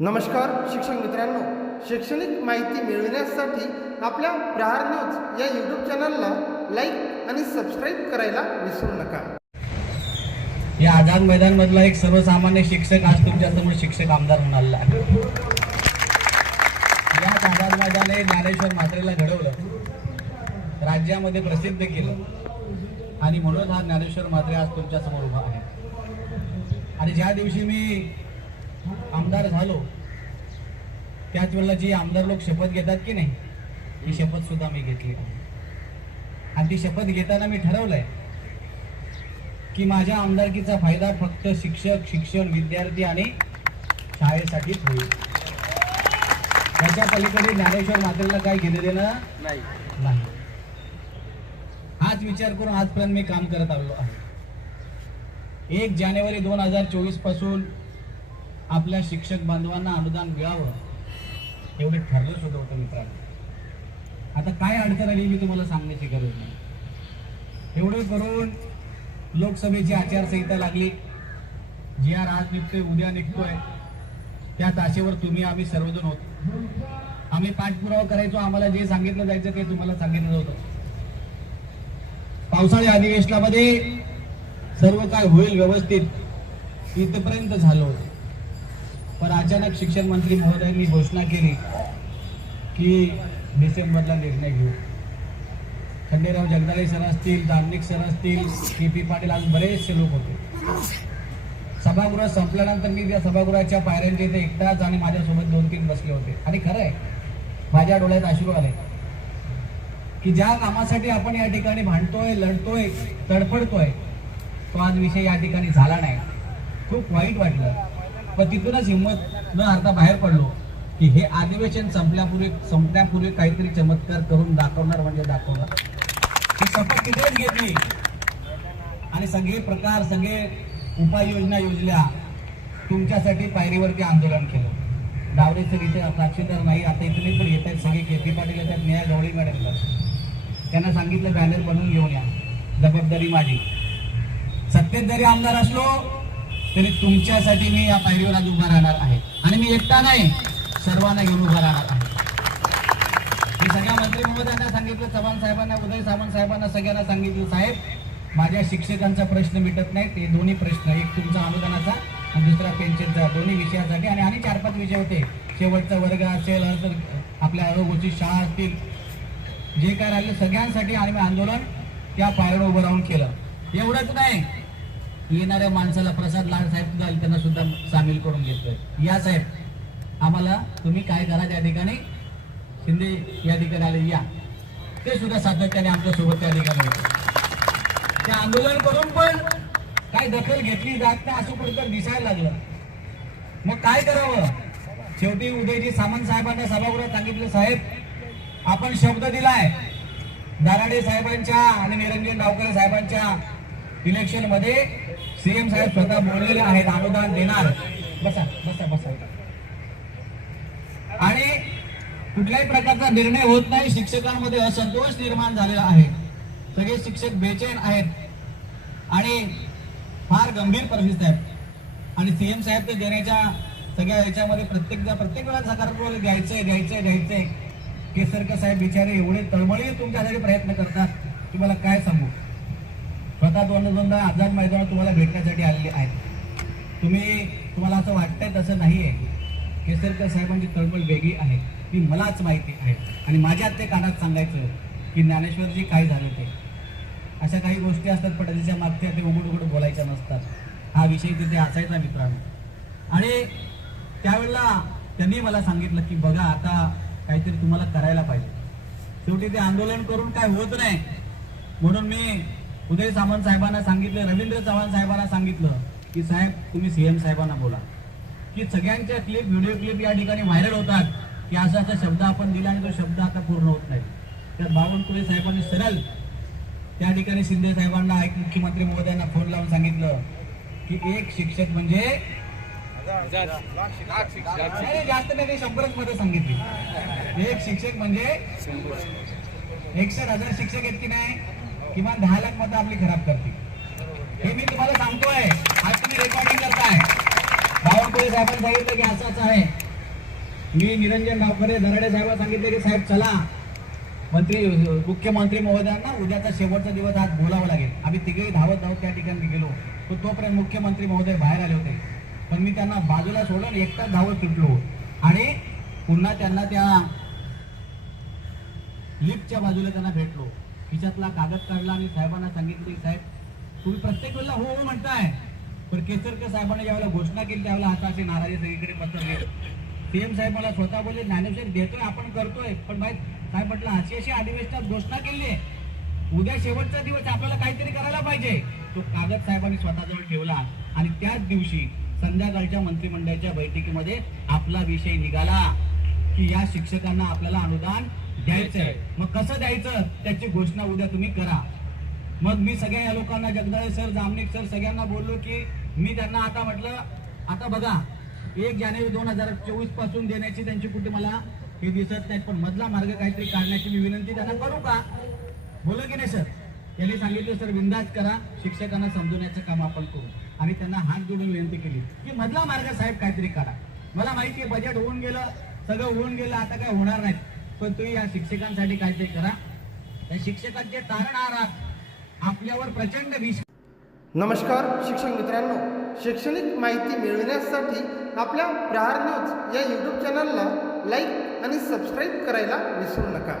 नमस्कार शिक्षक मित्रांनो. शैक्षणिक माहिती मिळविण्यासाठी आपल्या प्रहार न्यूज या यूट्यूब चॅनलला लाईक आणि सबस्क्राईब करायला विसरू नका. या आझाद मैदान मधला एक सर्वसामान्य शिक्षक आज तुमच्यासमोर शिक्षक आमदार म्हणाला या याच आझाद मैदानाने ज्ञानेश्वर म्हात्रेला घडवलं. राज्यामध्ये प्रसिद्ध केलं. आणि म्हणून हा ज्ञानेश्वर म्हात्रे आज तुमच्यासमोर उभा आहे. आणि ज्या दिवशी मी आमदार झालो त्याच वेळेला जी आमदार लोक शपथ घेतात की नाही ही शपथ सुद्धा मी घेतली आणि ती शपथ घेताना मी ठरवलंय की माझ्या आमदारकीचा फायदा फक्त शिक्षक शिक्षण विद्यार्थी आणि शाळेसाठीच होईल. त्याच्या पलीकडे ज्ञानेश्वर मात्रेला काय घेणे देणं नाही. नाही. हाच विचार करून आजपर्यंत मी काम करत आलो आहे. एक जानेवारी दोन हजार चोवीसपासून आपल्या शिक्षक बांधवांना अनुदान मिळावं एवढे ठरलं सुद्धा होतं मित्रांनो. आता काय अडचण आली मी तुम्हाला सांगण्याची गरज नाही. एवढं करून लोकसभेची आचारसंहिता लागली. जी आर आज निघतोय उद्या निघतोय. त्या ताशेवर तुम्ही आम्ही सर्वजण होतो. आम्ही पाठपुरावा करायचो आम्हाला जे सांगितलं जायचं ते तुम्हाला सांगितलं होतं. पावसाळी अधिवेशनामध्ये सर्व काय होईल व्यवस्थित इथपर्यंत झालं होतं. पण अचानक शिक्षण मंत्री महोदयांनी घोषणा केली की डिसेंबरला निर्णय घेऊ. खंडेराव जगदाळे सर असतील दामनिक सर असतील के पी पाटील आज बरेचसे लोक होते. सभागृह संपल्यानंतर मी त्या सभागृहाच्या पायऱ्यांच्या इथे एकटाच आणि माझ्यासोबत दोन तीन बसले होते. आणि खरं आहे माझ्या डोळ्यात आशीर्वाद आले की ज्या कामासाठी आपण या ठिकाणी भांडतोय लढतोय तडफडतोय तो आज विषय या ठिकाणी झाला नाही. खूप वाईट वाटलं. पण तिथूनच हिंमत न हरता बाहेर पडलो की हे अधिवेशन संपल्यापूर्वी संपण्यापूर्वी काहीतरी चमत्कार करून दाखवणार म्हणजे दाखवणार. ही शपथ तिथेच घेतली? आणि सगळे प्रकार सगळे उपाययोजना योजल्या तुमच्यासाठी पायरीवरती आंदोलन केलं. डावरे सर इथे साक्षीदार नाही आता इथे पण येत आहेत सगळे के पी पाटील येतात नेहा गवळी मॅडमला त्यांना सांगितलं बॅनर बनवून घेऊन या. जबाबदारी माझी. सत्तेत जरी आमदार असलो तरी तुमच्यासाठी मी या पायरीवर आज उभा राहणार आहे. आणि मी एकटा नाही सर्वांना घेऊन उभा राहणार आहे. मी सगळ्या मंत्री महोदयांना सांगितलं चव्हाण साहेबांना उदय सामंत साहेबांना सगळ्यांना सांगितलं साहेब माझ्या शिक्षकांचा प्रश्न मिटत नाही ते दोन्ही प्रश्न एक तुमचा अनुदानाचा आणि दुसरा पेन्शनचा दोन्ही विषयासाठी. आणि आणि चार पाच विषय होते. शेवटचा वर्ग असेल तर आपल्या आरोग्याची शाळा असतील जे काय राहिलं सगळ्यांसाठी आणि मी आंदोलन त्या पायऱ्यावर उभं राहून केलं. एवढंच नाही. येणाऱ्या माणसाला प्रसाद लाड साहेब सुद्धा त्यांना सुद्धा सामील करून घेतोय. या साहेब आम्हाला तुम्ही काय करा त्या ठिकाणी? शिंदे या ठिकाणी आले या. ते सुद्धा सातत्याने आमच्यासोबत त्या ठिकाणी होते. ते आंदोलन करून पण काय दखल घेतली जात नाही असं कुठं दिसायला लागलं. मग काय करावं? शेवटी उदयजी सामंत साहेबांना सभागृहात सांगितलं साहेब आपण शब्द दिलाय. दाराडे साहेबांच्या आणि निरंजन डावकर साहेबांच्या इलेक्शनमध्ये सीएम साहेब स्वतः बोललेले आहेत अनुदान देणार. बसा बसा बसा. आणि कुठल्याही प्रकारचा निर्णय होत नाही शिक्षकांमध्ये असंतोष निर्माण झालेला आहे. सगळे शिक्षक बेचैन आहेत. आणि फार गंभीर परिस्थिती आहेत आणि सीएम साहेब ते देण्याच्या सगळ्या याच्यामध्ये प्रत्येक प्रत्येक वेळा सकारात्मक द्यायचंय द्यायचंय द्यायचंय. केसरकर साहेब बिचारे एवढे तळमळी तुमच्यासाठी प्रयत्न करतात. की मला काय सांगू? स्वतः दोन दोनदा आझाद मैदानात तुम्हाला भेटण्यासाठी आलेले आहेत. तुम्ही तुम्हाला असं वाटतंय तसं नाही नाहीये. केसरकर साहेबांची तळमळ वेगळी आहे. ती मलाच माहिती आहे. आणि माझ्या ते कानात सांगायचं की ज्ञानेश्वरजी काय झालं ते. अशा काही गोष्टी असतात पण त्याच्या मागच्या ते उघड उघड बोलायच्या नसतात. हा विषय तिथे असायचा मित्रांनो. आणि त्यावेळेला त्यांनी मला सांगितलं की बघा आता काहीतरी तुम्हाला करायला पाहिजे. शेवटी ते आंदोलन करून काय होत नाही. म्हणून मी उदय सामंत साहेबांना सांगितलं रवींद्र चव्हाण साहेबांना सांगितलं की साहेब तुम्ही सीएम साहेबांना बोला. की सगळ्यांच्या क्लिप व्हिडिओ क्लिप या ठिकाणी व्हायरल होतात की असा असा शब्द आपण दिला आणि तो शब्द आता पूर्ण होत नाही. तर बावनकुळे साहेबांनी सरळ त्या ठिकाणी शिंदे साहेबांना एक मुख्यमंत्री महोदयांना फोन लावून सांगितलं की एक शिक्षक म्हणजे नाही, जास्त नाही शंभरच मध्ये सांगितली. एक शिक्षक म्हणजे एकसठ हजार शिक्षक आहेत की नाही? किमान दहा लाख मतं आपली खराब करतील. हे मी तुम्हाला सांगतोय. आज तुम्ही रेकॉर्डिंग करताय. बावनकुळे साहेबांनी सांगितलं की असं असं आहे. मी निरंजन गावकरे दराडे साहेबांना सांगितले की साहेब चला. मंत्री मुख्यमंत्री महोदयांना उद्याचा शेवटचा दिवस आज बोलावं लागेल. आम्ही तिघेही धावत धावत त्या ठिकाणी गेलो. तो तोपर्यंत मुख्यमंत्री महोदय बाहेर आले होते. पण मी त्यांना बाजूला सोडून एकटाच धावत सुटलो. आणि पुन्हा त्यांना त्या लिफ्टच्या बाजूला त्यांना भेटलो. खिशातला कागद काढला आणि साहेबांना सांगितले साहेब तुम्ही प्रत्येक वेळेला हो हो म्हणताय पण केसरकर साहेबांना ज्यावेळेला घोषणा केली त्यावेळेला आता असे नाराजी सगळीकडे पसरले सीएम साहेब मला स्वतः बोलले ज्ञानेश्वर देतोय आपण करतोय पण भाई साहेब म्हटलं अशी अशी अधिवेशनात घोषणा केली आहे. उद्या शेवटचा दिवस आपल्याला काहीतरी करायला पाहिजे. तो कागद साहेबांनी स्वतःजवळ ठेवला आणि त्याच दिवशी संध्याकाळच्या मंत्रिमंडळाच्या बैठकीमध्ये आपला विषय निघाला की या शिक्षकांना आपल्याला अनुदान द्यायचंय मग कसं द्यायचं? त्याची घोषणा उद्या तुम्ही करा. मग मी सगळ्या या लोकांना जगदाळे सर जामनिक सर सगळ्यांना बोललो की मी त्यांना आता म्हटलं आता बघा एक जानेवारी दोन हजार चोवीसपासून देण्याची त्यांची कुठे मला हे दिसत नाहीत पण मधला मार्ग काहीतरी काढण्याची मी विनंती त्यांना करू का? बोल की नाही सर? त्यांनी सांगितलं सर विंदाज करा शिक्षकांना समजवण्याचं काम आपण करू. आणि त्यांना हात जोडून विनंती केली की मधला मार्ग साहेब काहीतरी करा मला माहिती आहे बजेट होऊन गेलं सगळं होऊन गेलं आता काय होणार नाही. पण तुम्ही या शिक्षकांसाठी काहीतरी करा. त्या शिक्षकांचे तारण आहात आपल्यावर प्रचंड विष नमस्कार शिक्षक मित्रांनो. शैक्षणिक माहिती मिळविण्यासाठी आपल्या प्रहार न्यूज या यूट्यूब चॅनलला लाईक आणि सबस्क्राईब करायला विसरू नका.